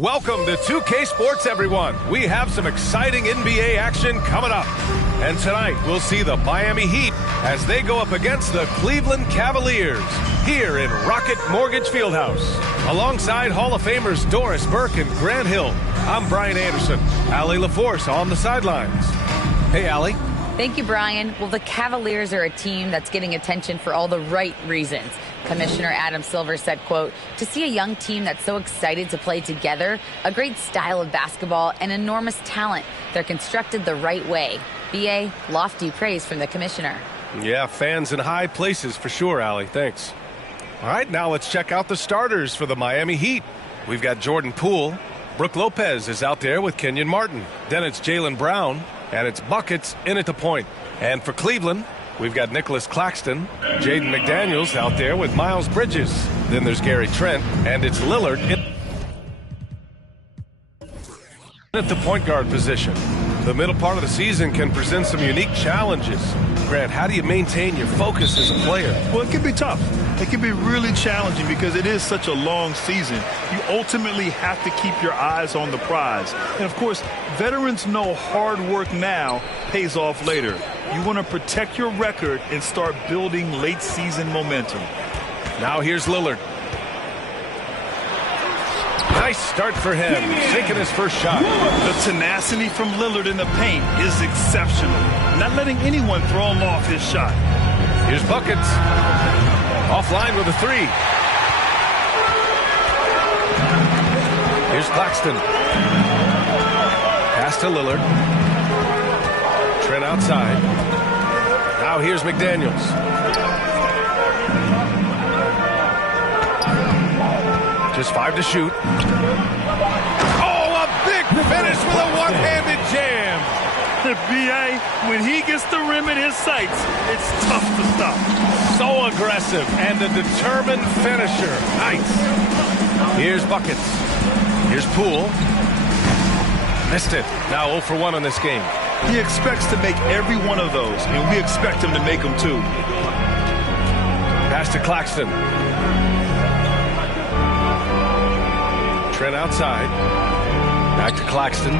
Welcome to 2K Sports, everyone. We have some exciting NBA action coming up. And tonight, we'll see the Miami Heat as they go up against the Cleveland Cavaliers here in Rocket Mortgage Fieldhouse. Alongside Hall of Famers Doris Burke and Grant Hill, I'm Brian Anderson. Allie LaForce on the sidelines. Hey, Allie. Thank you, Brian. Well, the Cavaliers are a team that's getting attention for all the right reasons. Commissioner Adam Silver said, quote, "To see a young team that's so excited to play together, a great style of basketball, and enormous talent. They're constructed the right way." BA, lofty praise from the commissioner. Yeah, fans in high places for sure, Allie. Thanks. All right, now let's check out the starters for the Miami Heat. We've got Jordan Poole. Brook Lopez is out there with Kenyon Martin. Then it's Jaylen Brown. And it's buckets in at the point. And for Cleveland, we've got Nicholas Claxton, Jaden McDaniels out there with Miles Bridges. Then there's Gary Trent, and it's Lillard at the point guard position. The middle part of the season can present some unique challenges. Grant, how do you maintain your focus as a player? Well, it can be tough. It can be really challenging because it is such a long season. You ultimately have to keep your eyes on the prize. And, of course, veterans know hard work now pays off later. You want to protect your record and start building late-season momentum. Now here's Lillard. Nice start for him, taking his first shot. The tenacity from Lillard in the paint is exceptional. Not letting anyone throw him off his shot. Here's buckets. Offline with a three. Here's Claxton. Pass to Lillard. Trent outside. Now here's McDaniels. Just 5 to shoot. Oh, a big finish with a one-handed jam. The BA, when he gets the rim in his sights, it's tough to stop. So aggressive and a determined finisher. Nice. Here's buckets. Here's Poole. Missed it. Now 0 for 1 in this game. He expects to make every one of those, and we expect him to make them too. Pass to Claxton. Trent outside. Back to Claxton.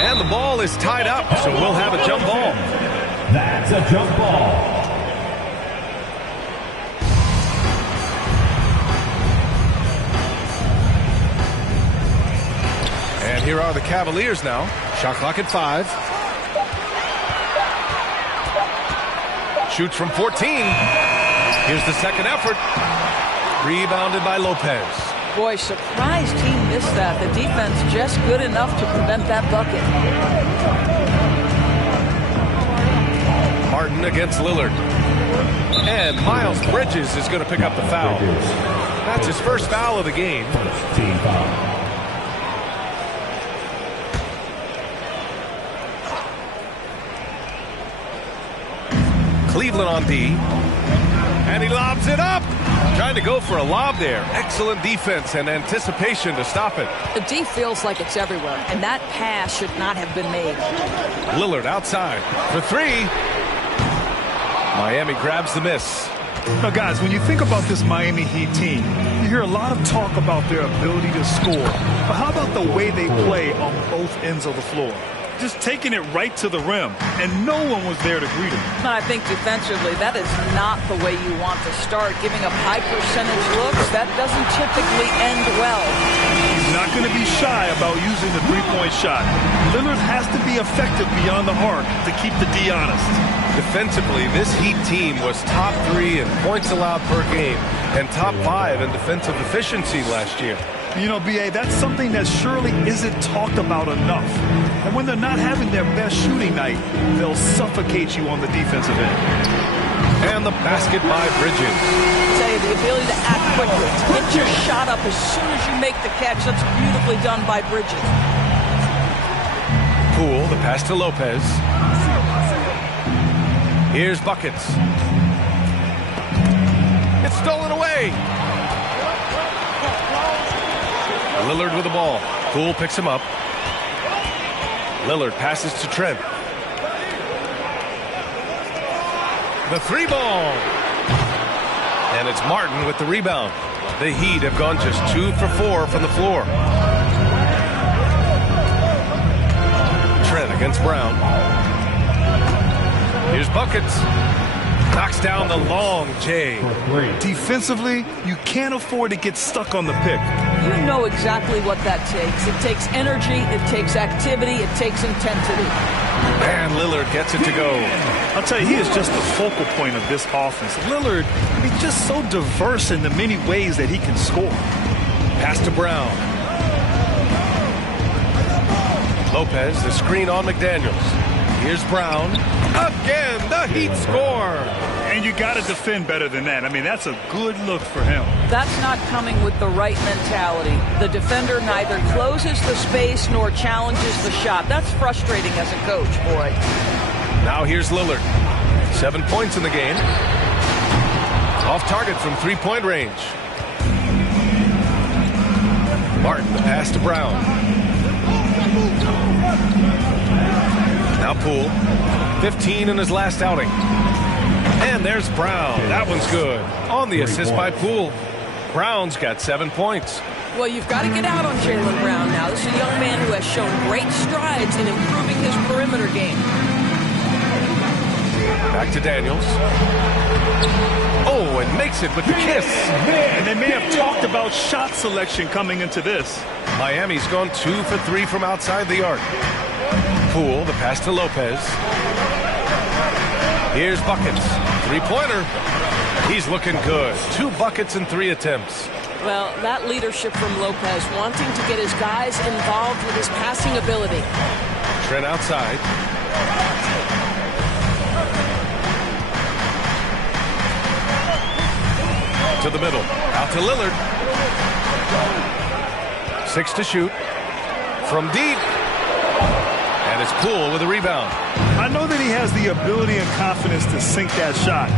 And the ball is tied up, so we'll have a jump ball. That's a jump ball. And here are the Cavaliers now. Shot clock at 5. Shoots from 14. Here's the second effort. Rebounded by Lopez. Boy, surprised he missed that. The defense just good enough to prevent that bucket. Martin against Lillard. And Miles Bridges is going to pick up the foul. That's his first foul of the game. Team foul. Cleveland on D. And he lobs it up. Trying to go for a lob there. Excellent defense and anticipation to stop it. The D feels like it's everywhere, and that pass should not have been made. Lillard outside for 3. Miami grabs the miss. Now, guys, when you think about this Miami Heat team, you hear a lot of talk about their ability to score. But how about the way they play on both ends of the floor? Just taking it right to the rim, and no one was there to greet him. I think defensively, that is not the way you want to start. Giving up high percentage looks, that doesn't typically end well. He's not going to be shy about using the three-point shot. Lillard has to be effective beyond the arc to keep the D honest. Defensively, this Heat team was top 3 in points allowed per game and top 5 in defensive efficiency last year. You know, BA, that's something that surely isn't talked about enough. And when they're not having their best shooting night, they'll suffocate you on the defensive end. And the basket by Bridges. I tell you, the ability to act quickly, to get your shot up as soon as you make the catch, that's beautifully done by Bridges. Poole, the pass to Lopez. Here's buckets. It's stolen away. Lillard with the ball. Poole picks him up. Lillard passes to Trent. The 3 ball. And it's Martin with the rebound. The Heat have gone just 2 for 4 from the floor. Trent against Brown. Here's buckets. Knocks down the long J. Defensively, you can't afford to get stuck on the pick. You know exactly what that takes. It takes energy, it takes activity, it takes intensity. And Lillard gets it to go. I'll tell you, he is just the focal point of this offense. Lillard, he's just so diverse in the many ways that he can score. Pass to Brown. Lopez, the screen on McDaniels. Here's Brown. Again, the Heat score. And you got to defend better than that. I mean, that's a good look for him. That's not coming with the right mentality. The defender neither closes the space nor challenges the shot. That's frustrating as a coach, boy. Now here's Lillard. 7 points in the game. Off target from three-point range. Martin, the pass to Brown. Now Poole. 15 in his last outing. And there's Brown. That one's good. On the assist by Poole. Brown's got 7 points. Well, you've got to get out on Jaylen Brown now. This is a young man who has shown great strides in improving his perimeter game. Back to Daniels. Oh, and makes it with the kiss. And they may have talked about shot selection coming into this. Miami's gone 2 for 3 from outside the arc. Poole, the pass to Lopez. Here's buckets. Three-pointer. He's looking good. 2 buckets in 3 attempts. Well, that leadership from Lopez, wanting to get his guys involved with his passing ability. Trent outside. To the middle. Out to Lillard. 6 to shoot. From deep. And it's Poole with a rebound. I know that he has the ability and confidence to sink that shot.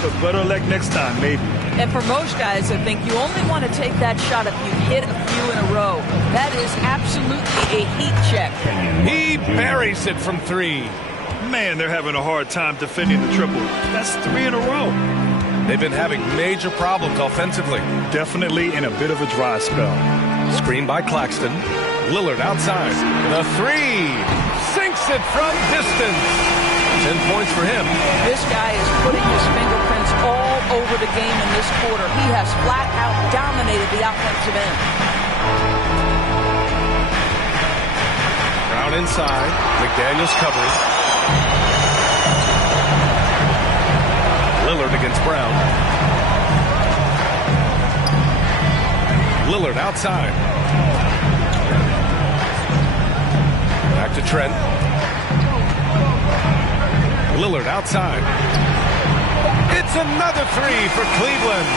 But better luck next time, maybe. And for most guys, I think you only want to take that shot if you hit a few in a row. That is absolutely a heat check. He buries it from 3. Man, they're having a hard time defending the triple. That's 3 in a row. They've been having major problems offensively. Definitely in a bit of a dry spell. Screen by Claxton. Lillard outside. The 3. Sinks it from distance. 10 points for him. This guy is putting his fingerprints all over the game in this quarter. He has flat out dominated the offensive end. Brown inside. McDaniels covering. Lillard against Brown. Lillard outside. Back to Trent. Lillard outside. It's another 3 for Cleveland.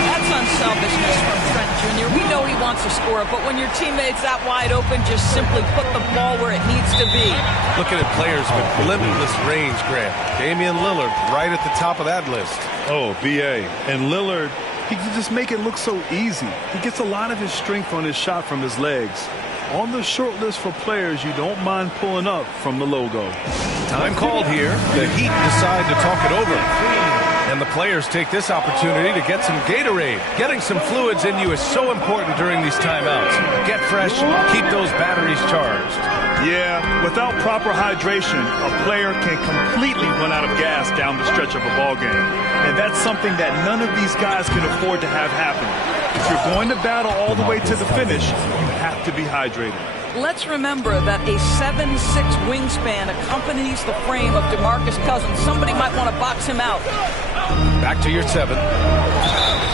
That's unselfishness from Trent Jr. We know he wants to score, but when your teammate's that wide open, just simply put the ball where it needs to be. Looking at players with limitless range, Grant. Damian Lillard right at the top of that list. Oh, B.A. And Lillard, he can just make it look so easy. He gets a lot of his strength on his shot from his legs. On the short list for players you don't mind pulling up from the logo. Time called here. The Heat decide to talk it over. And the players take this opportunity to get some Gatorade. Getting some fluids in you is so important during these timeouts. Get fresh, keep those batteries charged. Yeah, without proper hydration, a player can completely run out of gas down the stretch of a ball game. And that's something that none of these guys can afford to have happen. If you're going to battle all the way to the finish, you have to be hydrated. Let's remember that a 7'6" wingspan accompanies the frame of DeMarcus Cousins. Somebody might want to box him out. Back to your 7.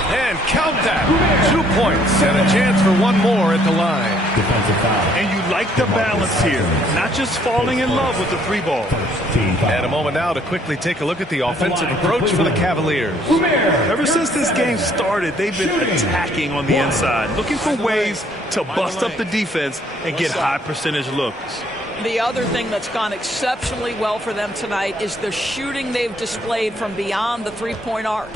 And count that. 2 points and a chance for one more at the line. Defensive foul. And you like the balance here. Not just falling in love with the 3 ball. And a moment now to quickly take a look at the offensive approach for the Cavaliers. Ever since this game started, they've been attacking on the inside, looking for ways to bust up the defense and get high percentage looks. The other thing that's gone exceptionally well for them tonight is the shooting they've displayed from beyond the three-point arc.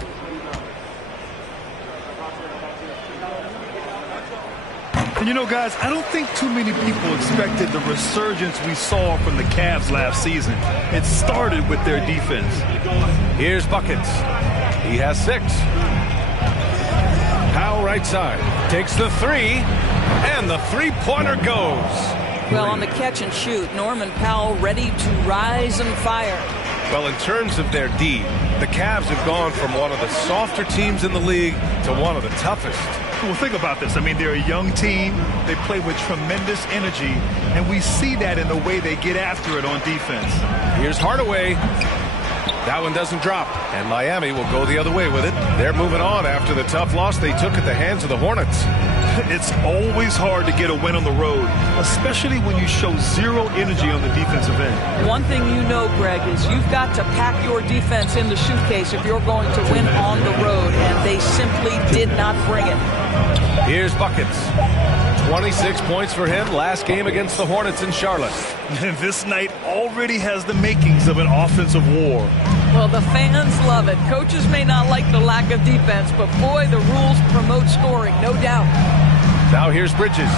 And you know, guys, I don't think too many people expected the resurgence we saw from the Cavs last season. It started with their defense. Here's buckets. He has 6. right side. Takes the three, and the three-pointer goes. Well, on the catch and shoot, Norman Powell ready to rise and fire. Well, in terms of their D, the Cavs have gone from one of the softer teams in the league to one of the toughest. Well, think about this. I mean, they're a young team. They play with tremendous energy, and we see that in the way they get after it on defense. Here's Hardaway. That one doesn't drop, and Miami will go the other way with it. They're moving on after the tough loss they took at the hands of the Hornets. It's always hard to get a win on the road, especially when you show zero energy on the defensive end. One thing you know, Greg, is you've got to pack your defense in the suitcase if you're going to win on the road, and they simply did not bring it. Here's buckets. 26 points for him last game against the Hornets in Charlotte. And this night already has the makings of an offensive war. Well, the fans love it. Coaches may not like the lack of defense, but boy, the rules promote scoring, no doubt. Now here's Bridges.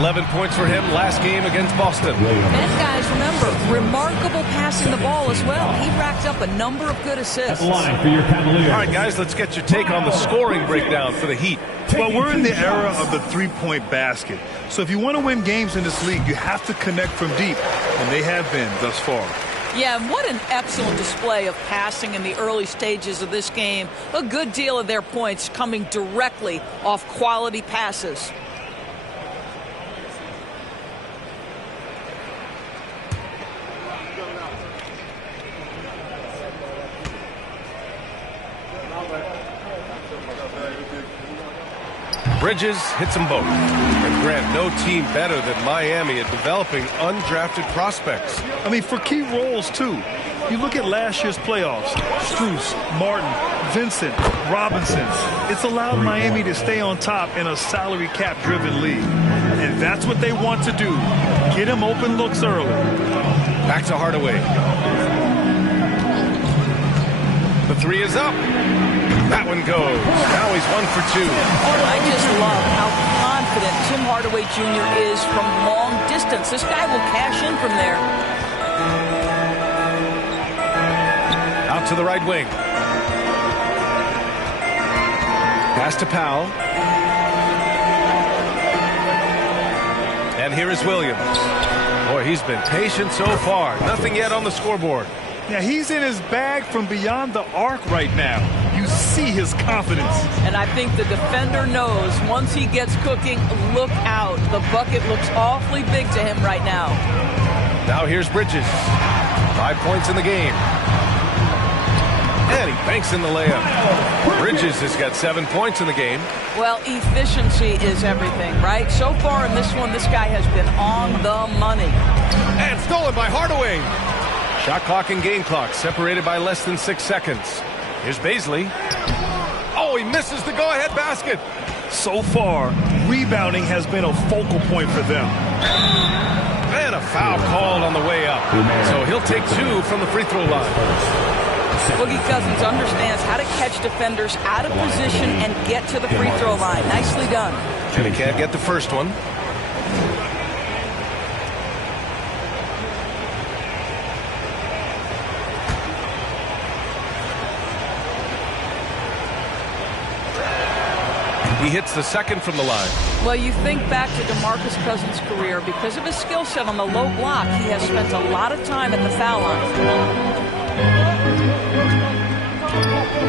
11 points for him last game against Boston. And guys, remember, remarkable passing the ball as well. He racked up a number of good assists. Line for your Cavaliers. All right, guys, let's get your take on the scoring breakdown for the Heat. Well, we're in the era of the three-point basket. So if you want to win games in this league, you have to connect from deep, and they have been thus far. Yeah, and what an excellent display of passing in the early stages of this game. A good deal of their points coming directly off quality passes. Bridges hits them both. And Grant, no team better than Miami at developing undrafted prospects. I mean, for key roles, too. You look at last year's playoffs. Strus, Martin, Vincent, Robinson. It's allowed Miami to stay on top in a salary cap-driven league. And that's what they want to do. Get him open looks early. Back to Hardaway. The three is up. That one goes. Now he's 1 for 2. I just love how confident Tim Hardaway Jr. is from long distance. This guy will cash in from there. Out to the right wing. Pass to Powell. And here is Williams. Boy, he's been patient so far. Nothing yet on the scoreboard. Now, he's in his bag from beyond the arc right now. You see his confidence. And I think the defender knows once he gets cooking, look out. The bucket looks awfully big to him right now. Now here's Bridges. 5 points in the game. And he banks in the layup. Bridges has got 7 points in the game. Well, efficiency is everything, right? So far in this one, this guy has been on the money. And stolen by Hardaway. Shot clock and game clock separated by less than 6 seconds. Here's Baisley. Oh, he misses the go-ahead basket. So far, rebounding has been a focal point for them. And a foul called on the way up. So he'll take 2 from the free throw line. Boogie Cousins understands how to catch defenders out of position and get to the free throw line. Nicely done. And he can't get the first one. He hits the second from the line. Well, you think back to DeMarcus Cousins' career. Because of his skill set on the low block, he has spent a lot of time at the foul line.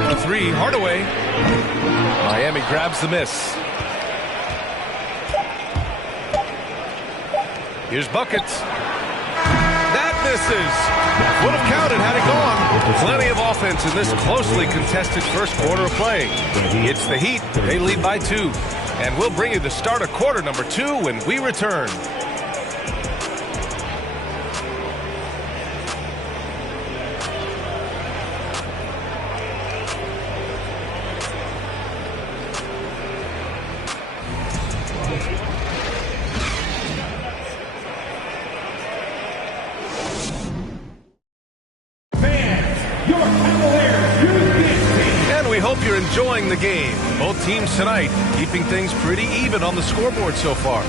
The three, Hardaway. Miami grabs the miss. Here's buckets. That misses. Would have counted had it gone. Plenty of offense in this closely contested first quarter of play. It's the Heat. They lead by 2. And we'll bring you the start of quarter number 2 when we return. Enjoying the game. Both teams tonight, keeping things pretty even on the scoreboard so far.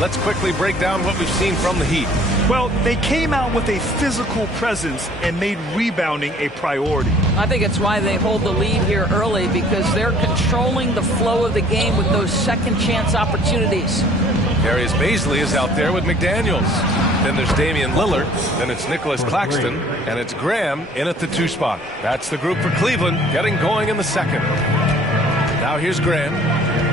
Let's quickly break down what we've seen from the Heat. Well, they came out with a physical presence and made rebounding a priority. I think it's why they hold the lead here early, because they're controlling the flow of the game with those second chance opportunities. Darius Bazley is out there with McDaniels. Then there's Damian Lillard. Then it's Nicholas Claxton. And it's Graham in at the 2 spot. That's the group for Cleveland, getting going in the second. Now here's Graham.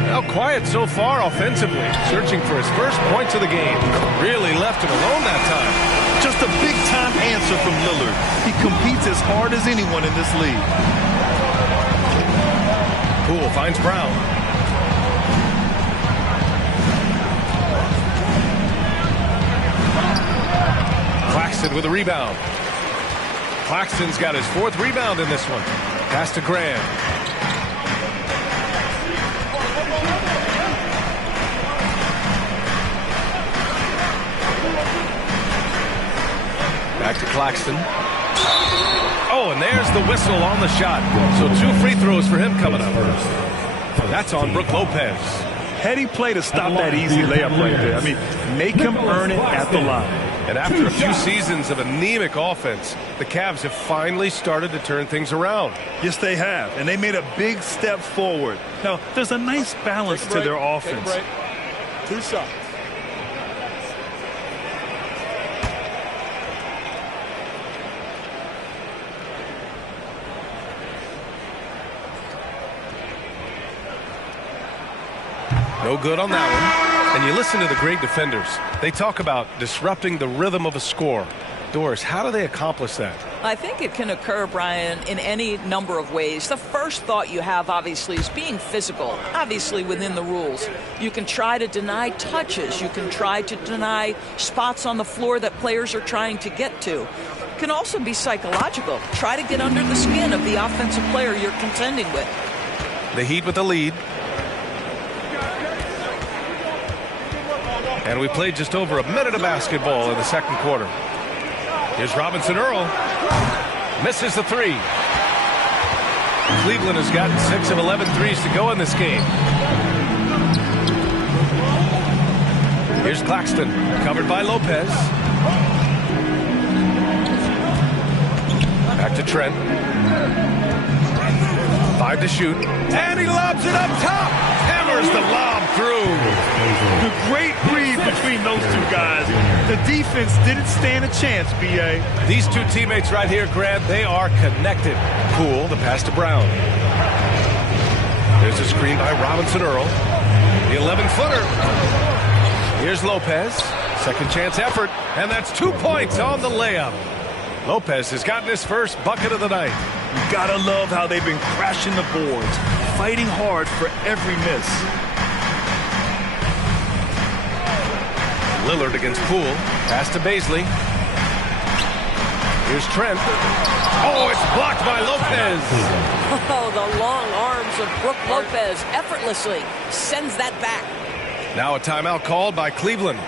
Now quiet so far offensively, searching for his first points of the game. Really left him alone that time. Just a big-time answer from Lillard. He competes as hard as anyone in this league. Poole finds Brown. Claxton with a rebound. Claxton's got his 4th rebound in this one. Pass to Graham. Back to Claxton. Oh, and there's the whistle on the shot. So 2 free throws for him coming up. That's on Brook Lopez. Heady play to stop that easy layup right there. I mean, make him earn it at the line. And after a few seasons of anemic offense, the Cavs have finally started to turn things around. Yes, they have. And they made a big step forward. Now, there's a nice balance to their offense. 2 shots. No good on that one. And you listen to the great defenders. They talk about disrupting the rhythm of a score. Doris, how do they accomplish that? I think it can occur, Brian, in any number of ways. The first thought you have, obviously, is being physical, obviously within the rules. You can try to deny touches. You can try to deny spots on the floor that players are trying to get to. It can also be psychological. Try to get under the skin of the offensive player you're contending with. The Heat with the lead. And we played just over a minute of basketball in the second quarter. Here's Robinson Earl. Misses the 3. Cleveland has gotten 6 of 11 threes to go in this game. Here's Claxton, covered by Lopez. Back to Trent. 5 to shoot. And he lobs it up top. Hammers the lob through. The great read between those 2 guys. The defense didn't stand a chance, B.A. These 2 teammates right here, Grant, they are connected. Poole, the pass to Brown. There's a screen by Robinson Earl. The 11-footer. Here's Lopez. Second chance effort. And that's 2 points on the layup. Lopez has gotten his first bucket of the night. You gotta love how they've been crashing the boards, fighting hard for every miss. Lillard against Poole. Pass to Bazley. Here's Trent. Oh, it's blocked by Lopez. Oh, the long arms of Brook Lopez effortlessly sends that back. Now a timeout called by Cleveland.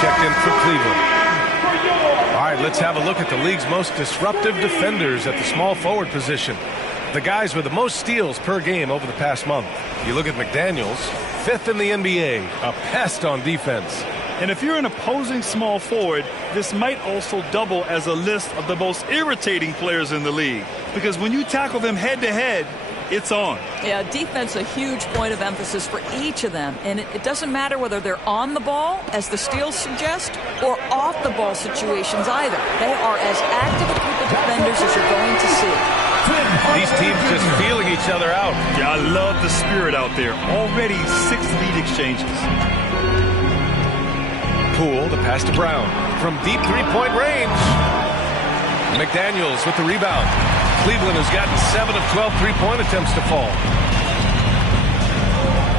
Checked in for Cleveland. All right, let's have a look at the league's most disruptive defenders at the small forward position. The guys with the most steals per game over the past month. You look at McDaniels, 5th in the NBA, a pest on defense. And if you're an opposing small forward, this might also double as a list of the most irritating players in the league. Because when you tackle them head-to-head, it's on. Yeah, defense a huge point of emphasis for each of them. And it doesn't matter whether they're on the ball, as the steals suggest, or off the ball situations either. They are as active a group of defenders as you're going to see. These teams just feeling each other out. Yeah, I love the spirit out there. Already 6 lead exchanges. Poole, the pass to Brown. From deep three-point range. McDaniels with the rebound. Cleveland has gotten 7 of 12 three-point attempts to fall.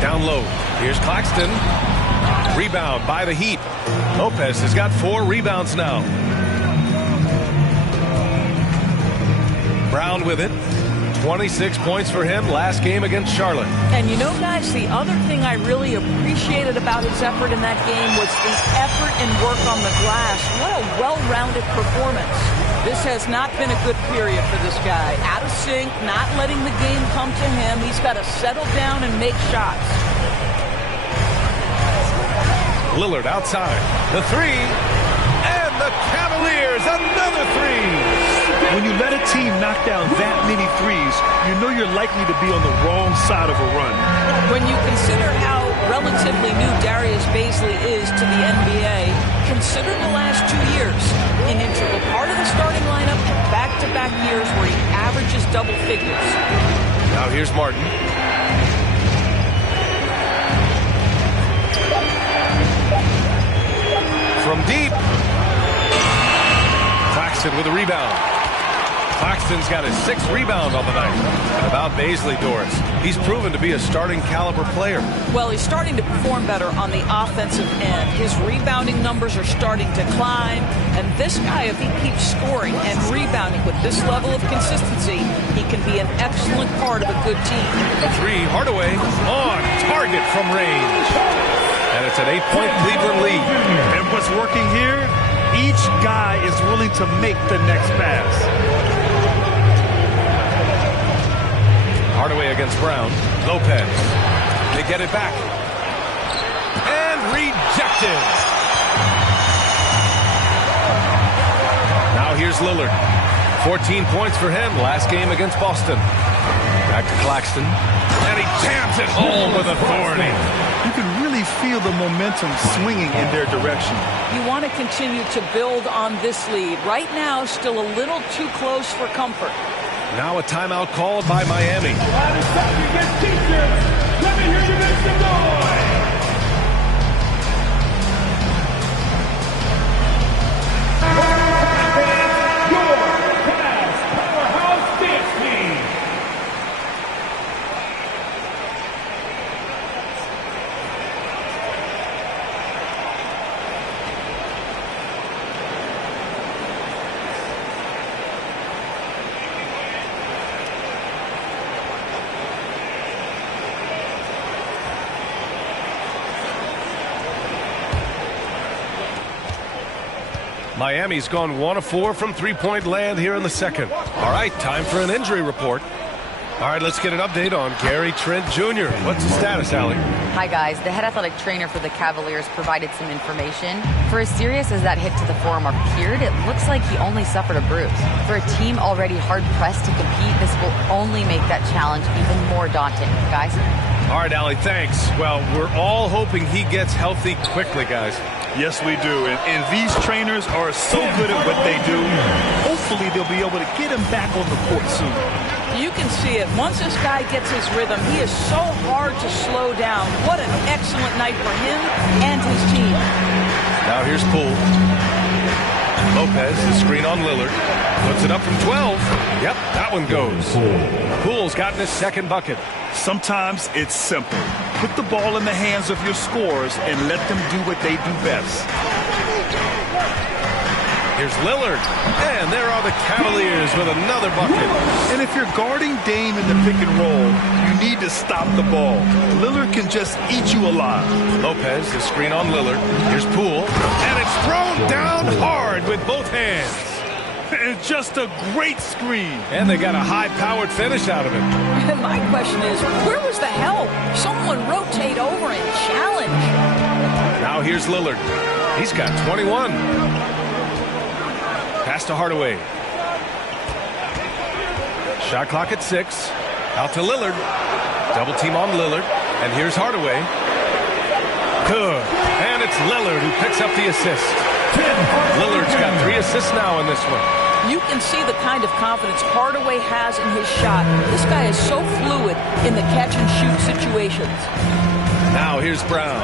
Down low. Here's Claxton. Rebound by the Heat. Lopez has got 4 rebounds now. Brown with it. 26 points for him last game against Charlotte. And you know, guys, the other thing I really appreciated about his effort in that game was the effort and work on the glass. What a well-rounded performance. This has not been a good period for this guy. Out of sync, not letting the game come to him. He's got to settle down and make shots. Lillard outside. The three. And the Cavaliers, another three. When you let a team knock down that many threes, you know you're likely to be on the wrong side of a run. When you consider how relatively new Darius Bazley is to the NBA, consider the last 2 years. An integral part of the starting lineup, back-to-back years where he averages double figures. Now here's Martin. From deep. Claxton with a rebound. Claxton's got his 6th rebound on the night. And about Bazley, Doris, he's proven to be a starting caliber player. Well, he's starting to perform better on the offensive end. His rebounding numbers are starting to climb. And this guy, if he keeps scoring and rebounding with this level of consistency, he can be an excellent part of a good team. The three, Hardaway on target from range. And it's an 8-point Cleveland lead. And what's working here? Each guy is willing to make the next pass. Hardaway against Brown. Lopez. They get it back. And rejected. Now here's Lillard. 14 points for him last game against Boston. Back to Claxton. And he jams it home with authority. You can really feel the momentum swinging in their direction. You want to continue to build on this lead. Right now, still a little too close for comfort. Now a timeout called by Miami. Let me hear you make some noise. Your class powerhouse dance team. Miami's gone 1 of 4 from three-point land here in the second. All right, time for an injury report. All right, let's get an update on Gary Trent Jr. What's the status, Allie? Hi, guys. The head athletic trainer for the Cavaliers provided some information. For as serious as that hit to the forearm appeared, it looks like he only suffered a bruise. For a team already hard-pressed to compete, this will only make that challenge even more daunting. Guys? All right, Allie, thanks. Well, we're all hoping he gets healthy quickly, guys. Yes, we do. And these trainers are so good at what they do. Hopefully, they'll be able to get him back on the court soon. You can see it. Once this guy gets his rhythm, he is so hard to slow down. What an excellent night for him and his team. Now here's Poole. Lopez, the screen on Lillard. Puts it up from 12. Yep, that one goes. Poole's gotten his 2nd bucket. Sometimes it's simple. Put the ball in the hands of your scorers and let them do what they do best. Here's Lillard. And there are the Cavaliers with another bucket. And if you're guarding Dame in the pick and roll, you need to stop the ball. Lillard can just eat you alive. Lopez, the screen on Lillard. Here's Poole. And it's thrown down hard with both hands. And just a great screen. And they got a high-powered finish out of it. And my question is, where was the help? Someone rotate over and challenge. Now here's Lillard. He's got 21. Pass to Hardaway. Shot clock at 6. Out to Lillard. Double team on Lillard. And here's Hardaway. Good. And it's Lillard who picks up the assist. Lillard's got 3 assists now in this one. You can see the kind of confidence Hardaway has in his shot. This guy is so fluid in the catch-and-shoot situations. Now here's Brown.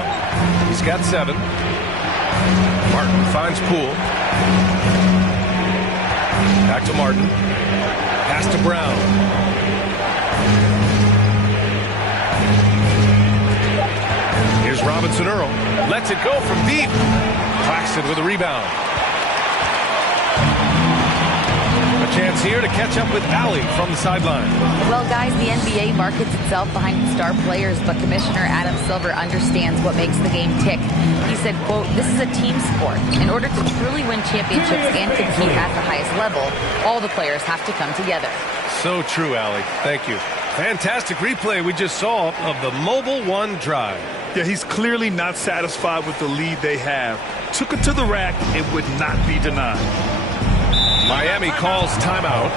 He's got 7. Martin finds Poole. Back to Martin. Pass to Brown. Here's Robinson Earl. Lets it go from deep. Claxton with a rebound. A chance here to catch up with Allie from the sideline. Well, guys, the NBA markets itself behind star players, but Commissioner Adam Silver understands what makes the game tick. He said, quote, "This is a team sport. In order to truly win championships and compete at the highest level, all the players have to come together." So true, Allie. Thank you. Fantastic replay we just saw of the Mobile One drive. Yeah, he's clearly not satisfied with the lead they have. Took it to the rack. It would not be denied. Miami calls timeout.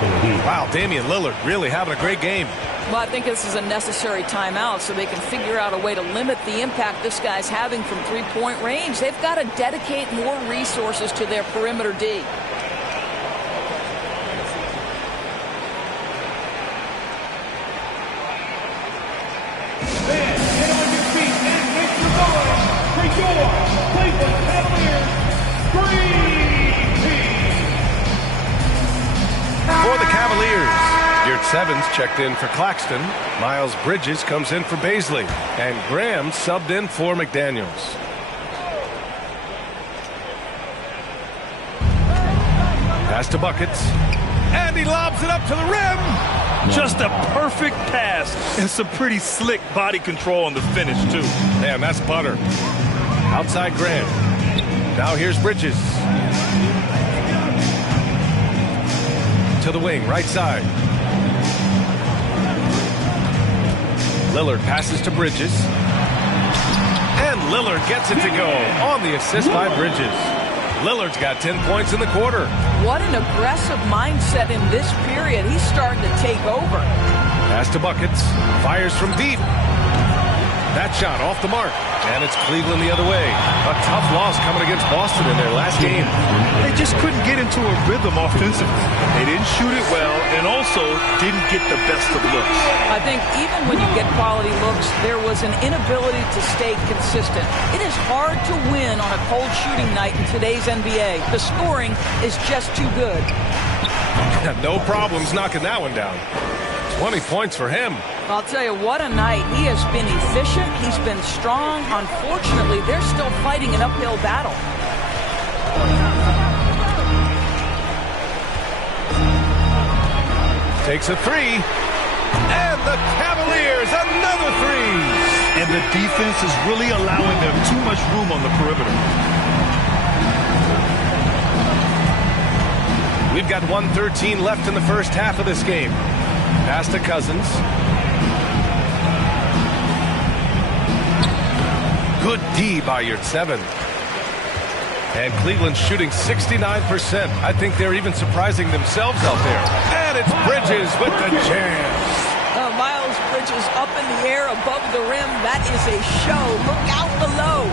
Wow, Damian Lillard really having a great game. Well, I think this is a necessary timeout so they can figure out a way to limit the impact this guy's having from three-point range. They've got to dedicate more resources to their perimeter D. Then, get on your feet and make some noise for your Cleveland Cavaliers Dream Team. For the Cavaliers, Yurt Sevens checked in for Claxton. Miles Bridges comes in for Baisley. And Graham subbed in for McDaniels. Pass to Buckets. And he lobs it up to the rim. Just a perfect pass and some pretty slick body control on the finish, too. Man, that's butter. Outside Graham. Now here's Bridges. To the wing, right side. Lillard passes to Bridges. And Lillard gets it to go on the assist by Bridges. Lillard's got 10 points in the quarter. What an aggressive mindset in this period. He's starting to take over. Pass to Buckets. Fires from deep. That shot off the mark. And it's Cleveland the other way. A tough loss coming against Boston in their last game. They just couldn't get into a rhythm offensively. They didn't shoot it well and also didn't get the best of looks. I think even when you get quality looks, there was an inability to stay consistent. It is hard to win on a cold shooting night in today's NBA. The scoring is just too good. No problems knocking that one down. 20 points for him. I'll tell you, what a night. He has been efficient. He's been strong. Unfortunately, they're still fighting an uphill battle. Takes a three. And the Cavaliers, another three. And the defense is really allowing them too much room on the perimeter. We've got 1:13 left in the first half of this game. Pass to Cousins. Good D by Yurt Seven. And Cleveland shooting 69%. I think they're even surprising themselves out there. And it's Bridges with the jam. Miles Bridges up in the air above the rim. That is a show. Look out below.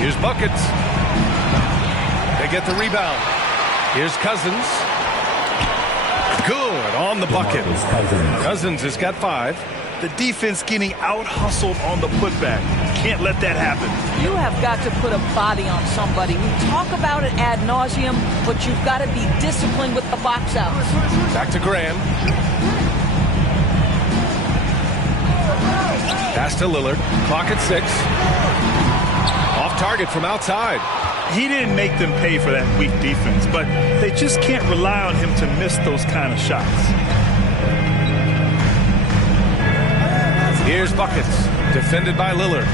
Here's Buckets. They get the rebound. Here's Cousins. Good on the bucket. Cousins has got 5. The defense getting out-hustled on the putback. Can't let that happen. You have got to put a body on somebody. We talk about it ad nauseum, but you've got to be disciplined with the box out. Back to Graham. Pass to Lillard. Clock at 6. Off target from outside. He didn't make them pay for that weak defense, but they just can't rely on him to miss those kind of shots. Here's Buckets, defended by Lillard.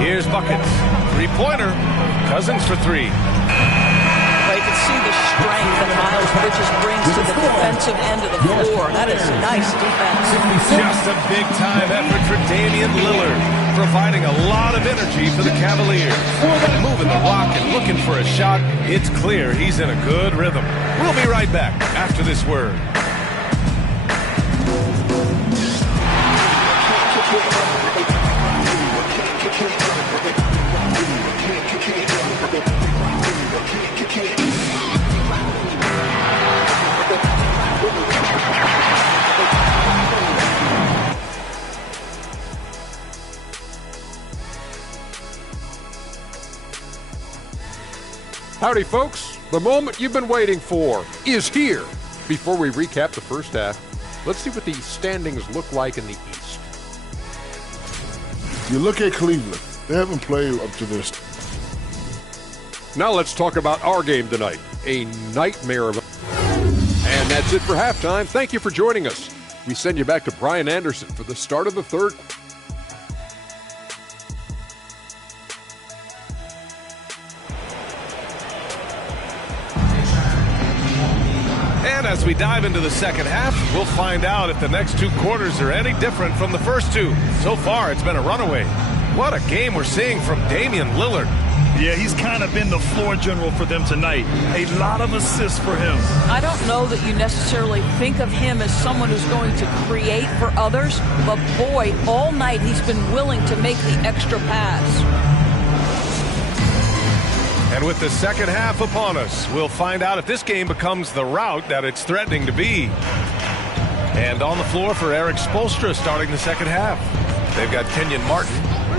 Here's Buckets, three-pointer. Cousins for 3. You can see the strength that Miles Bridges brings to the defensive end of the floor. That is nice defense. Just a big-time effort for Damian Lillard, providing a lot of energy for the Cavaliers. Moving the rock and looking for a shot. It's clear he's in a good rhythm. We'll be right back after this word. Howdy, folks. The moment you've been waiting for is here. Before we recap the first half, let's see what the standings look like in the East. You look at Cleveland. They haven't played up to this. Now let's talk about our game tonight. A nightmare of And that's it for halftime. Thank you for joining us. We send you back to Brian Anderson for the start of the third. And as we dive into the second half, we'll find out if the next two quarters are any different from the first two. So far, it's been a runaway. What a game we're seeing from Damian Lillard. Yeah, he's kind of been the floor general for them tonight. A lot of assists for him. I don't know that you necessarily think of him as someone who's going to create for others, but boy, all night he's been willing to make the extra pass. And with the second half upon us, we'll find out if this game becomes the rout that it's threatening to be. And on the floor for Eric Spoelstra starting the second half. They've got Kenyon Martin.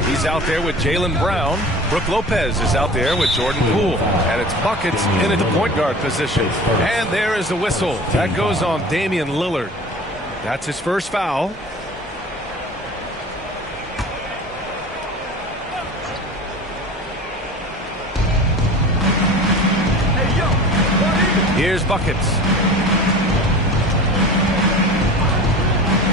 He's out there with Jaylen Brown. Brook Lopez is out there with Jordan Poole. And it's Buckets in at the point guard position. And there is the whistle. That goes on Damian Lillard. That's his first foul. Here's Buckets.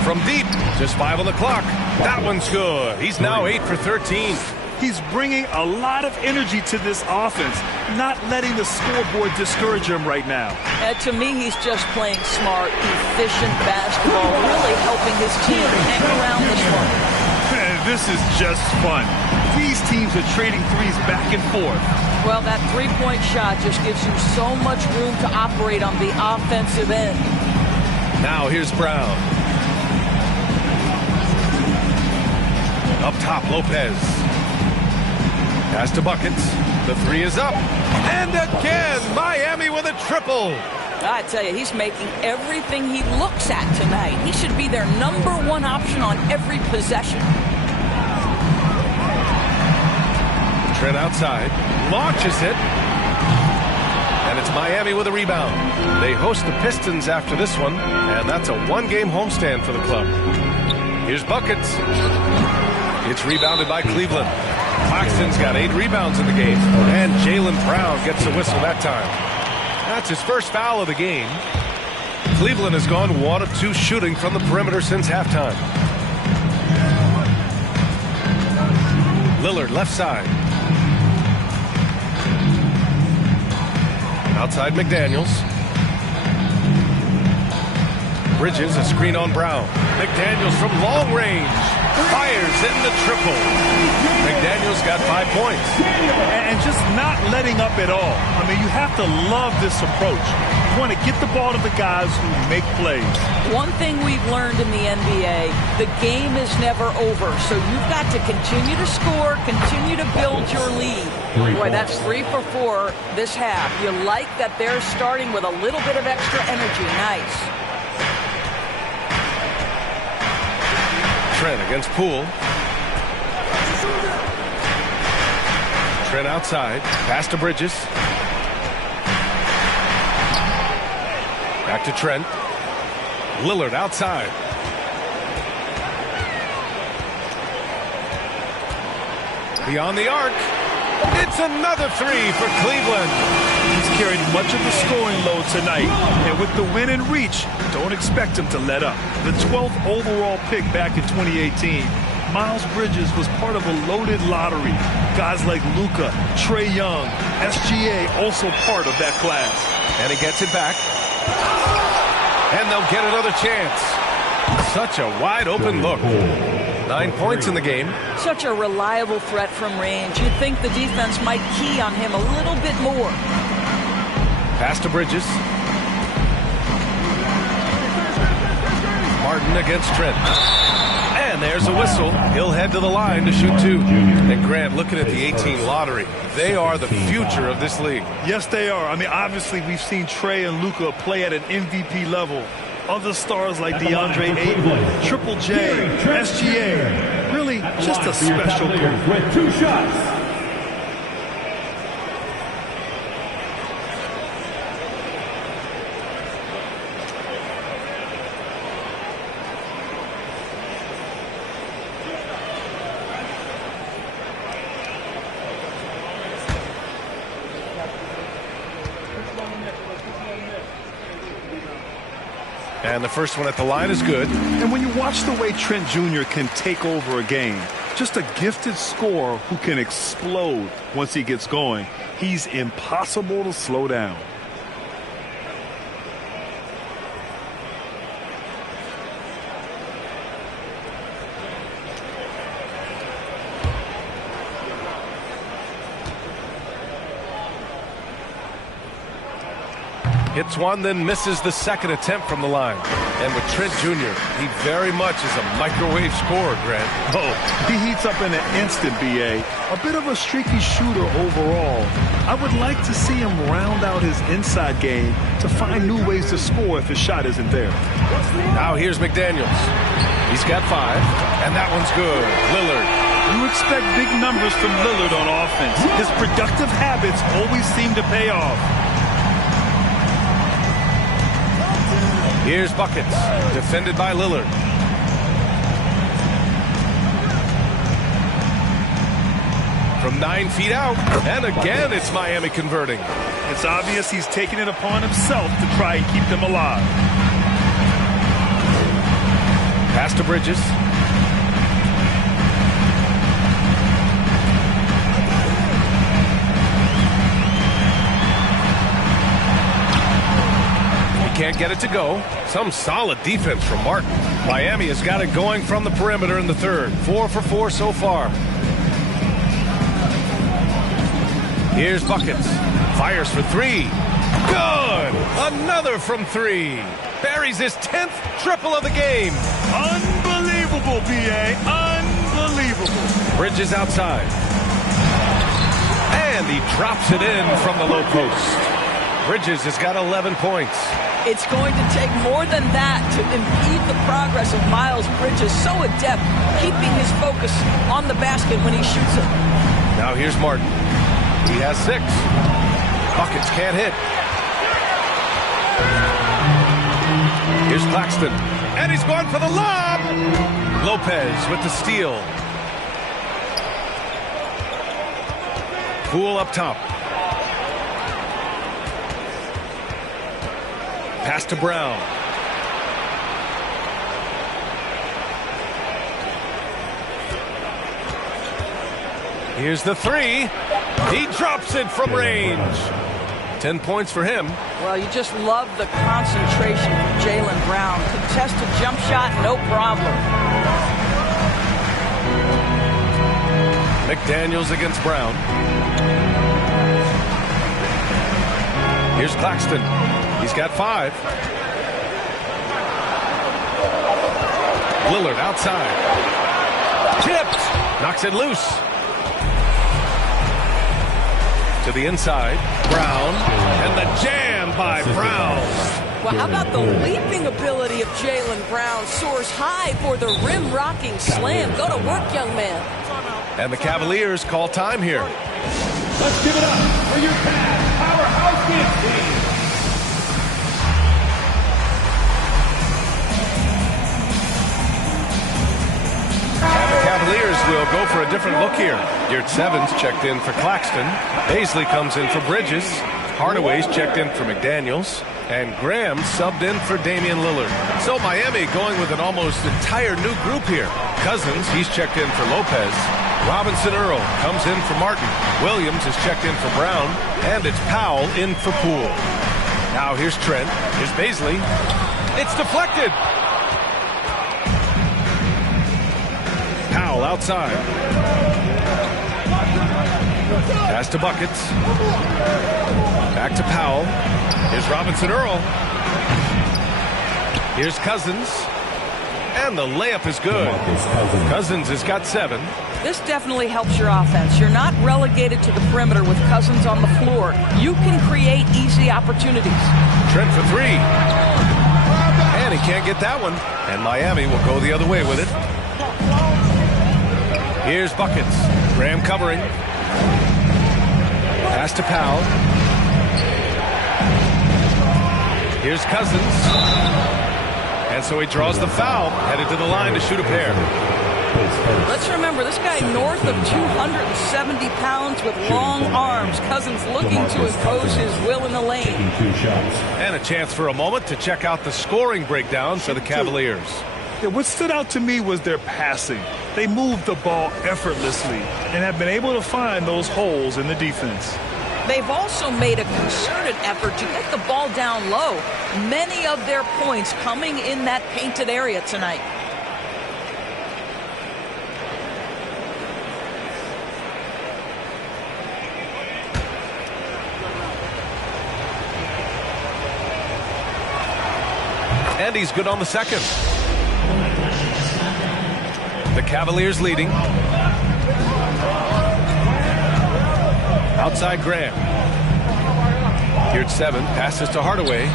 From deep, just 5 on the clock. That one's good. He's now 8 for 13. He's bringing a lot of energy to this offense, not letting the scoreboard discourage him right now. To me, he's just playing smart, efficient basketball, really helping his team hang around this one. This is just fun. These teams are trading threes back and forth. Well, that three-point shot just gives you so much room to operate on the offensive end. Now here's Brown. Up top, Lopez. Pass to Buckets. The three is up. And again, Miami with a triple. I tell you, he's making everything he looks at tonight. He should be their #1 option on every possession. Trent outside. Launches it. And it's Miami with a rebound. They host the Pistons after this one. And that's a one-game homestand for the club. Here's Buckets. It's rebounded by Cleveland. Claxton's got 8 rebounds in the game. And Jaylen Brown gets a whistle that time. That's his first foul of the game. Cleveland has gone 1 of 2 shooting from the perimeter since halftime. Lillard left side. Outside McDaniels. Bridges, a screen on Brown. McDaniels from long range. Fires in the triple. McDaniels got 5 points. And just not letting up at all. I mean, you have to love this approach. You want to get the ball to the guys who make plays. One thing we've learned in the NBA, the game is never over. So you've got to continue to score, continue to build your lead. Boy, that's 3 for 4 this half. You like that they're starting with a little bit of extra energy. Nice. Trent against Poole. Trent outside. Pass to Bridges. Back to Trent. Lillard outside. Beyond the arc. It's another 3 for Cleveland. He's carried much of the scoring load tonight. And with the win and reach, don't expect him to let up. The 12th overall pick back in 2018. Miles Bridges was part of a loaded lottery. Guys like Luka, Trae Young, SGA also part of that class. And he gets it back. And they'll get another chance. Such a wide open look. 9 points in the game. Such a reliable threat from range. You'd think the defense might key on him a little bit more. Pass to Bridges. Martin against Trent. And there's a whistle. He'll head to the line to shoot 2. And Grant, looking at the 18 lottery, they are the future of this league. Yes, they are. I mean, obviously, we've seen Trae and Luka play at an MVP level. Other stars like DeAndre Ayton, Triple J, SGA. Really, just a special group. With 2 shots. And the first one at the line is good. And when you watch the way Trent Jr. can take over a game, just a gifted scorer who can explode once he gets going, he's impossible to slow down. Hits one, then misses the second attempt from the line. And with Trent Jr., he very much is a microwave scorer, Grant. Oh, he heats up in an instant, B.A. A bit of a streaky shooter overall. I would like to see him round out his inside game to find new ways to score if his shot isn't there. Now here's McDaniels. He's got 5, and that one's good. Lillard. You expect big numbers from Lillard on offense. His productive habits always seem to pay off. Here's Buckets, defended by Lillard. From 9 feet out, and again it's Miami converting. It's obvious he's taking it upon himself to try and keep them alive. Pass to Bridges. Can't get it to go. Some solid defense from Martin. Miami has got it going from the perimeter in the third. 4 for 4 so far. Here's Buckets. Fires for 3. Good! Another from 3. Buries his 10th triple of the game. Unbelievable, B.A. Unbelievable. Bridges outside. And he drops it in from the low post. Bridges has got 11 points. It's going to take more than that to impede the progress of Miles Bridges. So adept, keeping his focus on the basket when he shoots it. Now here's Martin. He has 6. Buckets can't hit. Here's Claxton. And he's going for the lob. Lopez with the steal. Poole up top. Pass to Brown. Here's the 3. He drops it from range. 10 points for him. Well, you just love the concentration from Jaylen Brown. Contested jump shot, no problem. McDaniels against Brown. Here's Claxton. He's got 5. Lillard outside. Tipped. Knocks it loose. To the inside. Brown. And the jam by Brown. Well, how about the leaping ability of Jaylen Brown? Soars high for the rim-rocking slam. Go to work, young man. And the Cavaliers call time here. Let's give it up for your Cavs powerhouse dance team. And the Cavaliers will go for a different look here. Yurt Sevens checked in for Claxton. Paisley comes in for Bridges. Hardaway's checked in for McDaniels. And Graham subbed in for Damian Lillard. So Miami going with an almost entire new group here. Cousins, he's checked in for Lopez. Robinson Earl comes in for Martin. Williams is checked in for Brown. And it's Powell in for Poole. Now here's Trent. Here's Paisley. It's deflected. Powell outside. Pass to Buckets. Back to Powell. Here's Robinson Earl. Here's Cousins. And the layup is good. Cousins has got 7. This definitely helps your offense. You're not relegated to the perimeter with Cousins on the floor. You can create easy opportunities. Trent for 3. And he can't get that one. And Miami will go the other way with it. Here's Buckets. Graham covering. Pass to Powell. Here's Cousins. And so he draws the foul, headed to the line to shoot a pair. Let's remember, this guy north of 270 pounds with long arms. Cousins looking to impose his will in the lane. And a chance for a moment to check out the scoring breakdown for the Cavaliers. Yeah, what stood out to me was their passing. They moved the ball effortlessly and have been able to find those holes in the defense. They've also made a concerted effort to get the ball down low. Many of their points coming in that painted area tonight. And he's good on the second. The Cavaliers leading. Outside Graham. Here at 7. Passes to Hardaway.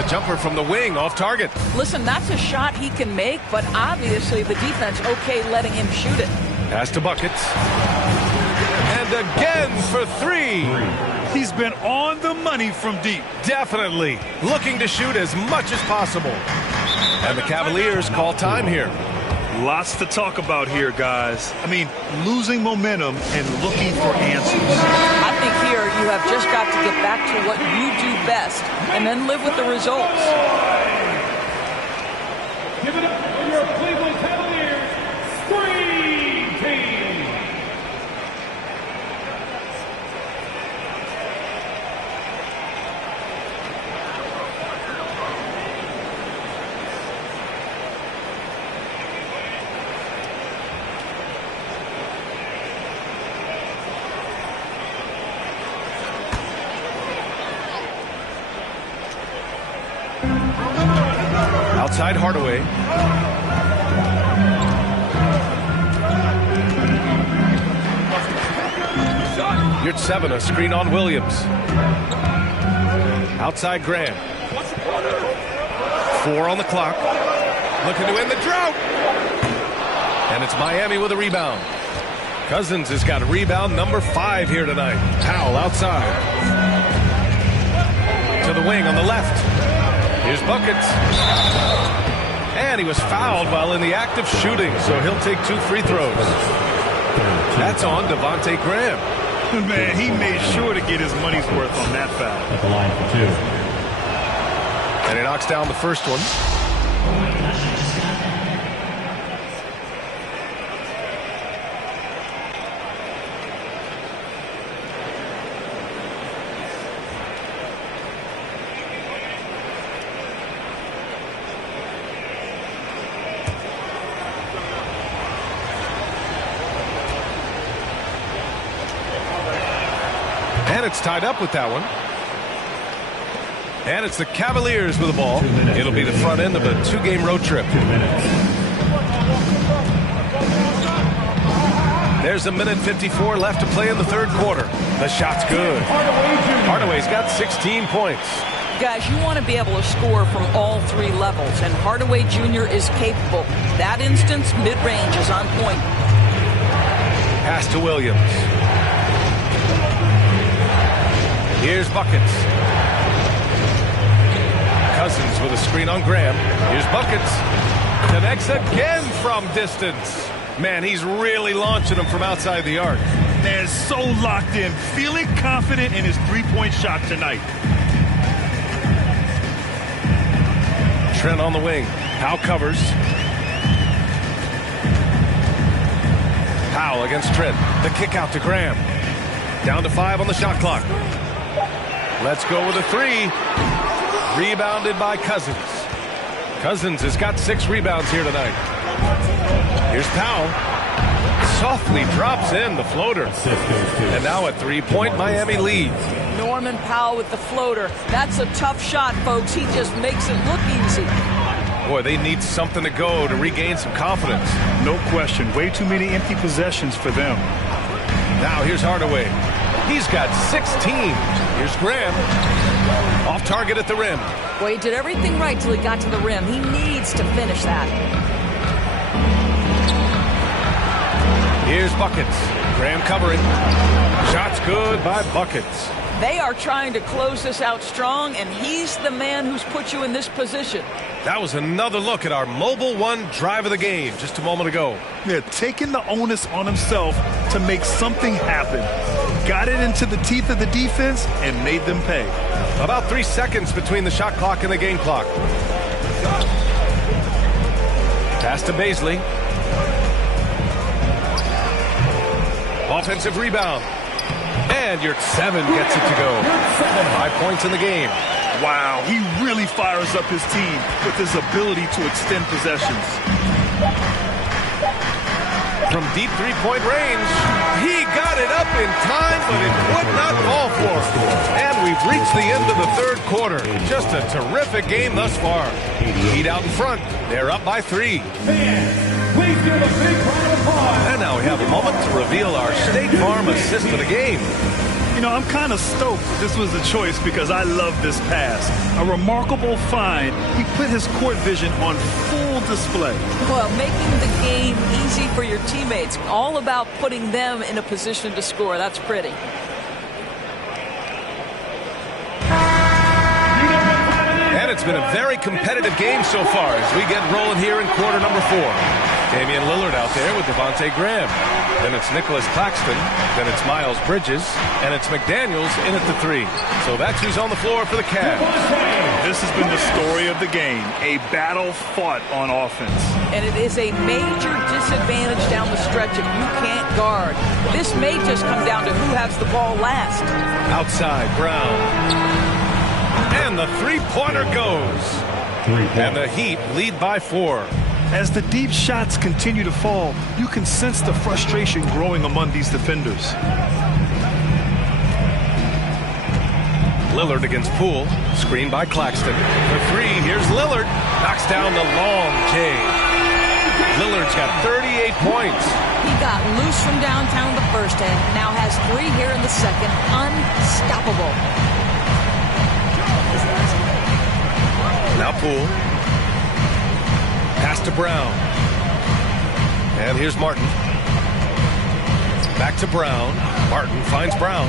The jumper from the wing off target. Listen, that's a shot he can make, but obviously the defense okay letting him shoot it. Pass to Buckets. And again for 3. He's been on the money from deep. Definitely looking to shoot as much as possible. And the Cavaliers call time here. Lots to talk about here, guys. I mean, losing momentum and looking for answers. I think here you have just got to get back to what you do best and then live with the results. Give it up for your Cleveland Cavaliers Screen Team. Outside Hardaway. You're at 7. A screen on Williams. Outside Graham. 4 on the clock. Looking to end the drought. And it's Miami with a rebound. Cousins has got a rebound number 5 here tonight. Powell outside. To the wing on the left. Here's Buckets. And he was fouled while in the act of shooting, so he'll take 2 free throws. That's on Devontae Graham. Man, he made sure to get his money's worth on that foul. At the line for 2. And he knocks down the first one. And it's tied up with that one. And it's the Cavaliers with the ball. It'll be the front end of a 2-game road trip. 2 minutes. There's 1:54 left to play in the third quarter. The shot's good. Hardaway's got 16 points. Guys, you want to be able to score from all 3 levels, and Hardaway Jr. is capable. That instance, mid-range is on point. Pass to Williams. Here's Buckets. Cousins with a screen on Graham. Here's Buckets. Connects again from distance. Man, he's really launching them from outside the arc. Man, so locked in, feeling confident in his three-point shot tonight. Trent on the wing. Powell covers. Powell against Trent. The kick out to Graham. Down to 5 on the shot clock. Let's go with a 3. Rebounded by Cousins. Cousins has got 6 rebounds here tonight. Here's Powell. Softly drops in the floater. And now a 3-point Miami lead. Norman Powell with the floater. That's a tough shot, folks. He just makes it look easy. Boy, they need something to go to regain some confidence. No question. Way too many empty possessions for them. Now here's Hardaway. He's got 16. Here's Graham. Off target at the rim. Well, he did everything right till he got to the rim. He needs to finish that. Here's Buckets. Graham covering. Shot's good by Buckets. They are trying to close this out strong, and he's the man who's put you in this position. That was another look at our Mobile One drive of the game just a moment ago. Yeah, taking the onus on himself to make something happen. Got it into the teeth of the defense and made them pay. About 3 seconds between the shot clock and the game clock. Pass to Baisley. Offensive rebound. And your 7 gets it to go. 5 points in the game. Wow, he really fires up his team with his ability to extend possessions. From deep three-point range, he got it up in time, but it would not fall for him. And we've reached the end of the third quarter. Just a terrific game thus far. Heat out in front. They're up by 3. Please give a big round of applause. And now we have a moment to reveal our State Farm assist of the game. You know, I'm kind of stoked this was the choice because I love this pass. A remarkable find. He put his court vision on full display. Well, making the game easy for your teammates. All about putting them in a position to score. That's pretty. And it's been a very competitive game so far as we get rolling here in quarter number 4. Damian Lillard out there with Devontae Graham. Then it's Nicholas Claxton. Then it's Miles Bridges. And it's McDaniels in at the 3. So that's who's on the floor for the Cavs. This has been the story of the game. A battle fought on offense. And it is a major disadvantage down the stretch if you can't guard. This may just come down to who has the ball last. Outside, Brown. And the three-pointer goes. And the Heat lead by 4. As the deep shots continue to fall, you can sense the frustration growing among these defenders. Lillard against Poole. Screen by Claxton. For 3, here's Lillard. Knocks down the long J. Lillard's got 38 points. He got loose from downtown in the first half. Now has 3 here in the second. Unstoppable. Now Poole. Pass to Brown. And here's Martin. Back to Brown. Martin finds Brown.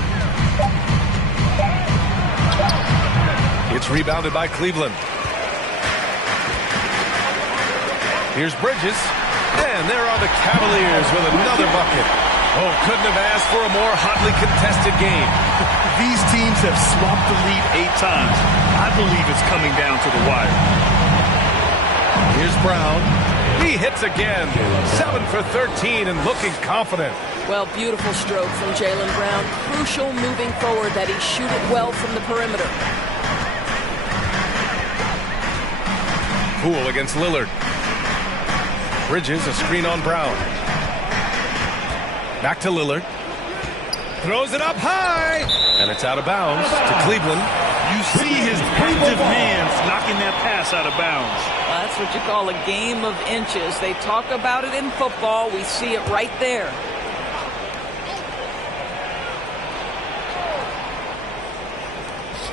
It's rebounded by Cleveland. Here's Bridges. And there are the Cavaliers with another bucket. Oh, couldn't have asked for a more hotly contested game. These teams have swapped the lead 8 times. I believe it's coming down to the wire. Here's Brown. He hits again. 7 for 13 and looking confident. Well, beautiful stroke from Jaylen Brown. Crucial moving forward that he shoot it well from the perimeter. Poole against Lillard. Bridges, a screen on Brown. Back to Lillard. Throws it up high. And it's out of bounds to Cleveland. You see his active hands knocking that pass out of bounds. That's what you call a game of inches. They talk about it in football. We see it right there.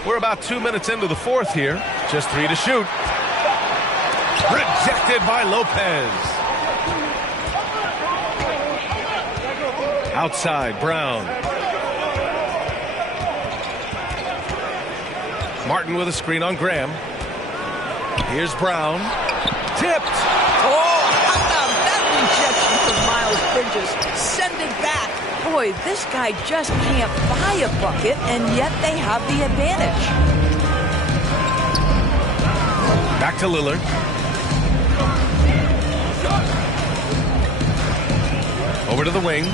We're about 2 minutes into the fourth here. Just 3 to shoot. Rejected by Lopez. Outside, Brown. Martin with a screen on Graham. Here's Brown. Tipped. Oh, how about that rejection from Miles Bridges? Send it back. Boy, this guy just can't buy a bucket, and yet they have the advantage. Back to Lillard. Over to the wing.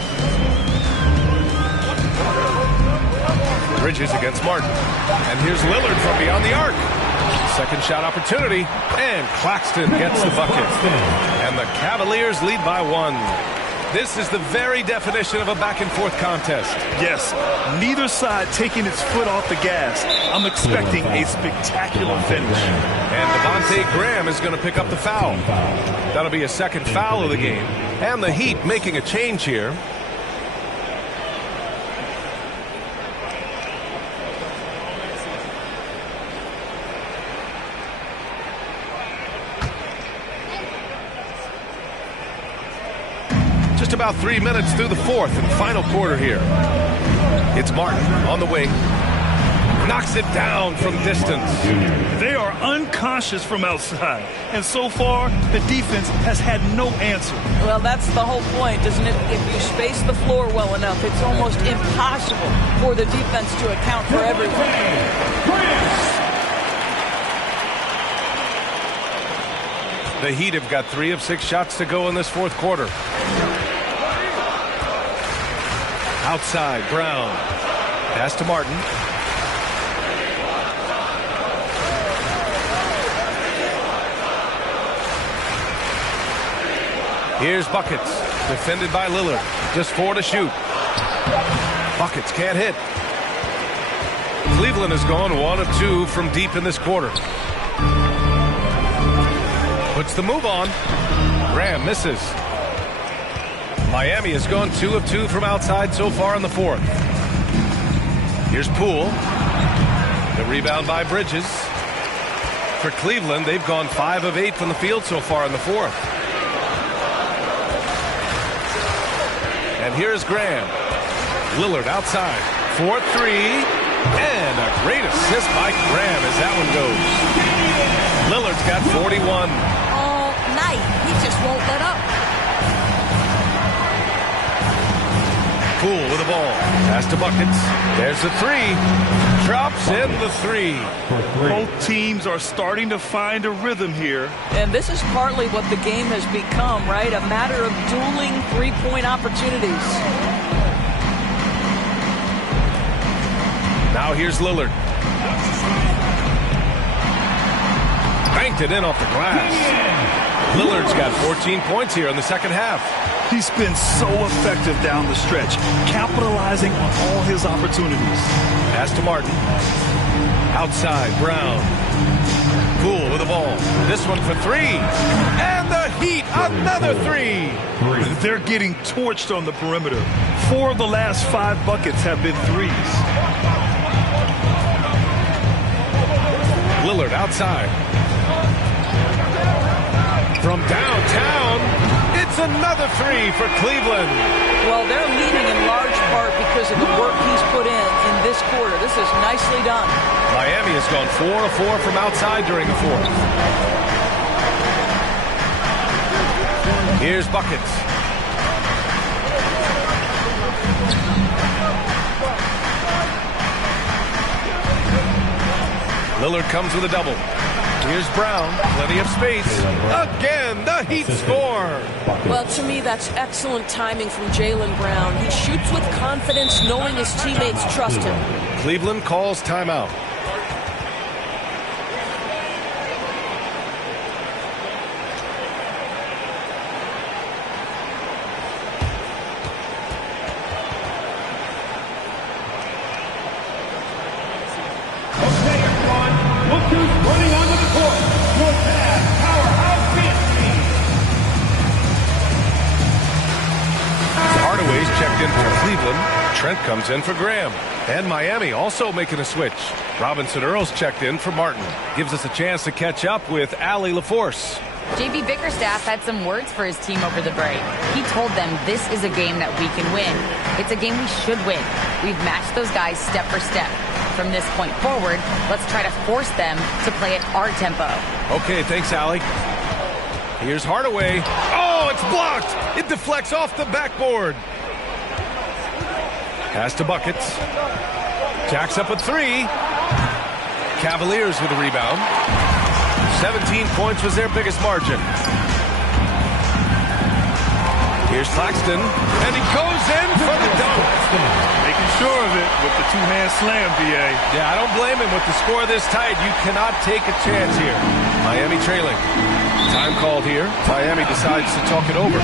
Bridges against Martin. And here's Lillard from beyond the arc. Second shot opportunity. And Claxton gets the bucket. And the Cavaliers lead by 1. This is the very definition of a back-and-forth contest. Yes, neither side taking its foot off the gas. I'm expecting a spectacular finish. And Devontae Graham is going to pick up the foul. That'll be a second foul of the game. And the Heat making a change here. Just about 3 minutes through the fourth and final quarter here. It's Martin on the wing. knocks it down from distance. They are unconscious from outside, and so far, the defense has had no answer. Well, that's the whole point, isn't it? If you space the floor well enough, it's almost impossible for the defense to account for everything. The Heat have got 3 of 6 shots to go in this fourth quarter. Outside, Brown. Pass to Martin. Here's Buckets, defended by Lillard. Just 4 to shoot. Buckets can't hit. Cleveland has gone 1 of 2 from deep in this quarter. Puts the move on. Graham misses. Miami has gone 2 of 2 from outside so far in the fourth. Here's Poole. The rebound by Bridges. For Cleveland, they've gone 5 of 8 from the field so far in the fourth. And here's Graham. Lillard outside. 4-3. And a great assist by Graham as that one goes. Lillard's got 41. All night. He just won't let up. Poole with the ball. Pass to Buckets. There's the 3. Drops in the 3. Both teams are starting to find a rhythm here. And this is partly what the game has become, right? A matter of dueling three-point opportunities. Now here's Lillard. Banked it in off the glass. Lillard's got 14 points here in the second half. He's been so effective down the stretch, capitalizing on all his opportunities. Pass to Martin. Outside, Brown. Poole with the ball. This one for 3. And the Heat, another 3. They're getting torched on the perimeter. 4 of the last 5 buckets have been threes. Lillard outside. From downtown, it's another 3 for Cleveland. Well, they're leading in large part because of the work he's put in this quarter. This is nicely done. Miami has gone 4 of 4 from outside during the fourth. Here's Buckets. Lillard comes with a double. Here's Brown. Plenty of space. Again, the Heat score. Well, to me, that's excellent timing from Jaylen Brown. He shoots with confidence, knowing his teammates trust him. Cleveland calls timeout. Okay, everyone. Look who's running onto the court. Your Mavs powerhouse dance team. Hardaway's checked in for Cleveland. Trent comes in for Graham. And Miami also making a switch. Robinson Earls checked in for Martin. Gives us a chance to catch up with Allie LaForce. JB Bickerstaff had some words for his team over the break. He told them this is a game that we can win. It's a game we should win. We've matched those guys step for step. From this point forward, let's try to force them to play at our tempo. Okay, thanks, Allie. Here's Hardaway. Oh, it's blocked. It deflects off the backboard. Pass to Buckets. Jacks up a 3. Cavaliers with a rebound. 17 points was their biggest margin. Here's Claxton, and he goes in for the dunk. Making sure of it with the two-hand slam, B.A. Yeah, I don't blame him with the score this tight. You cannot take a chance here. Miami trailing. Time called here. Miami decides to talk it over.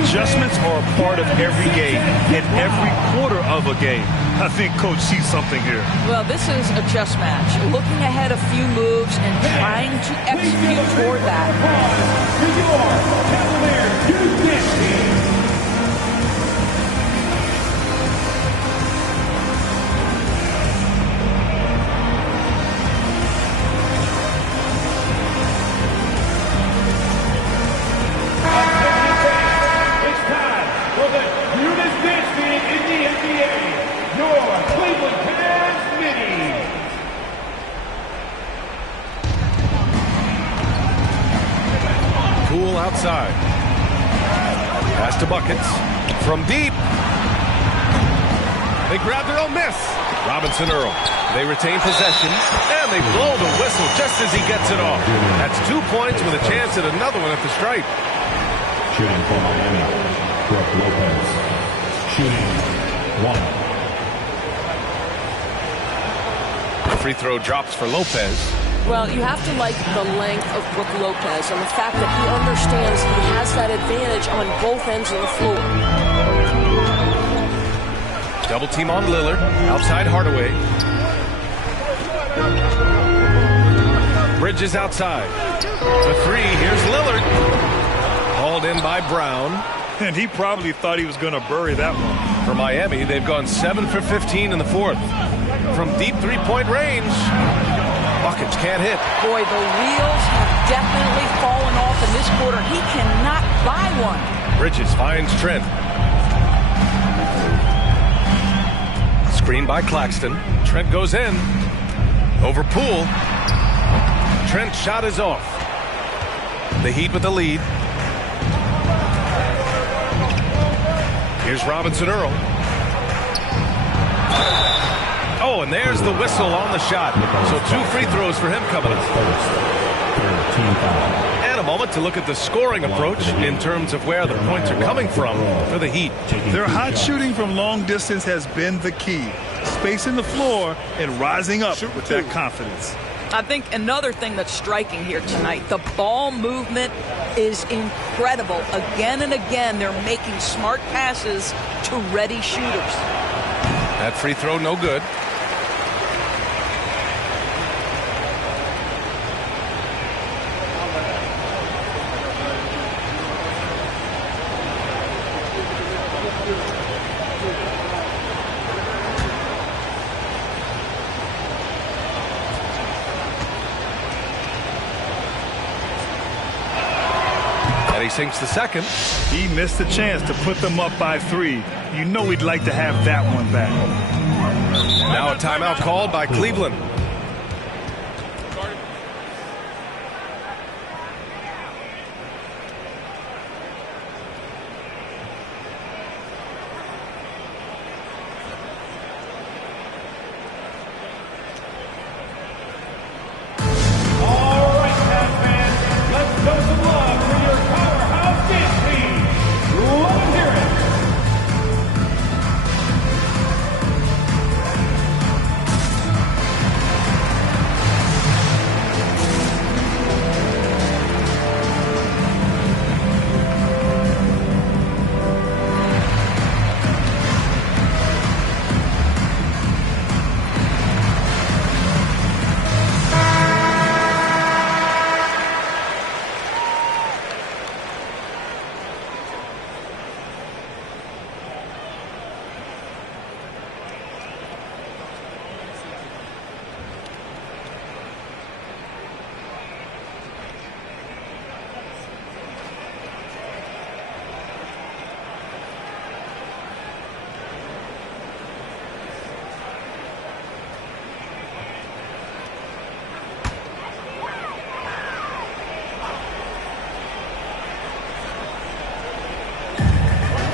Adjustments are a part of every game and every quarter of a game. I think Coach sees something here. Well, this is a chess match. Looking ahead a few moves and trying to execute toward that. To your Cavaliers dance team. It's time for the cutest dance team in the NBA. Your Cleveland Cavs Mini. outside. Pass to Buckets. From deep. They grab their own miss. Robinson Earl. They retain possession, and they blow the whistle just as he gets it off. That's 2 points with a chance at another one at the stripe. Shooting for Miami, Brook Lopez. Shooting 1. The free throw drops for Lopez. Well, you have to like the length of Brook Lopez and the fact that he understands he has that advantage on both ends of the floor. Double team on Lillard. Outside Hardaway. Bridges outside. The three. Here's Lillard. Hauled in by Brown. And he probably thought he was going to bury that one. For Miami, they've gone 7 for 15 in the fourth. From deep three-point range, Buckets can't hit. Boy, the wheels have definitely fallen off in this quarter. He cannot buy one. Bridges finds Trent. Screen by Claxton. Trent goes in. Over Poole. Trent's shot is off. The Heat with the lead. Here's Robinson Earl. Oh, and there's the whistle on the shot. So 2 free throws for him coming up. And a moment to look at the scoring approach in terms of where the points are coming from for the Heat. Their hot shooting from long distance has been the key. Spacing the floor and rising up with that confidence. I think another thing that's striking here tonight, the ball movement is incredible. Again and again, they're making smart passes to ready shooters. That free throw no good. He sinks the second. He missed the chance to put them up by 3. You know he'd like to have that one back. Now a timeout called by Cleveland.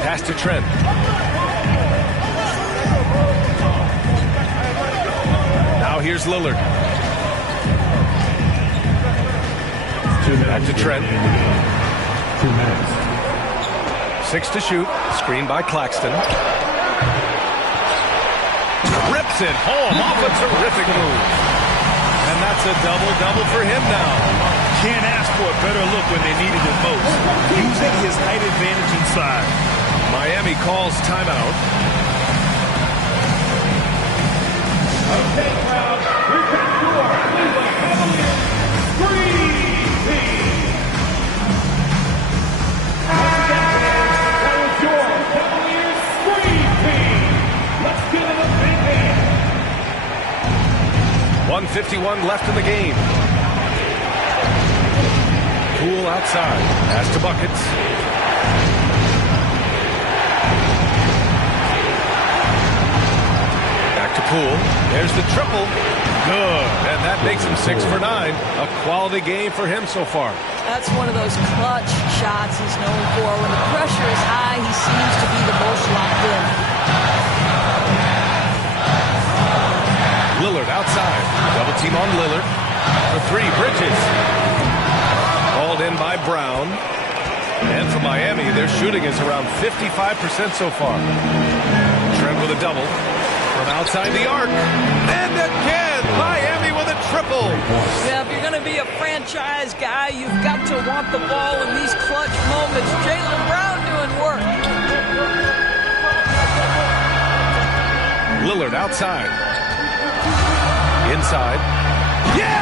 Pass to Trent. Now here's Lillard. Back to Trent. 2 minutes. 6 to shoot. Screen by Claxton. Rips it home off a terrific move. And that's a double-double for him now. Can't ask for a better look when they needed it most. Using his height advantage inside. Miami calls timeout. Okay, crowd. Here comes your Cleveland Cavaliers Dream Team. That was your Cavaliers Dream Team. Let's give it a big hand. 1:51 left in the game. Poole outside. Pass to Buckets. Back to Poole. There's the triple. Good. And that makes him 6 for 9. A quality game for him so far. That's one of those clutch shots he's known for. When the pressure is high, he seems to be the most locked in. Lillard outside. Double team on Lillard. For three, Bridges. Called in by Brown. And for Miami, their shooting is around 55% so far. Trent with a double. From outside the arc. And again, Miami with a triple. Yeah, if you're going to be a franchise guy, you've got to want the ball in these clutch moments. Jaylen Brown doing work. Lillard outside. Inside. Yeah!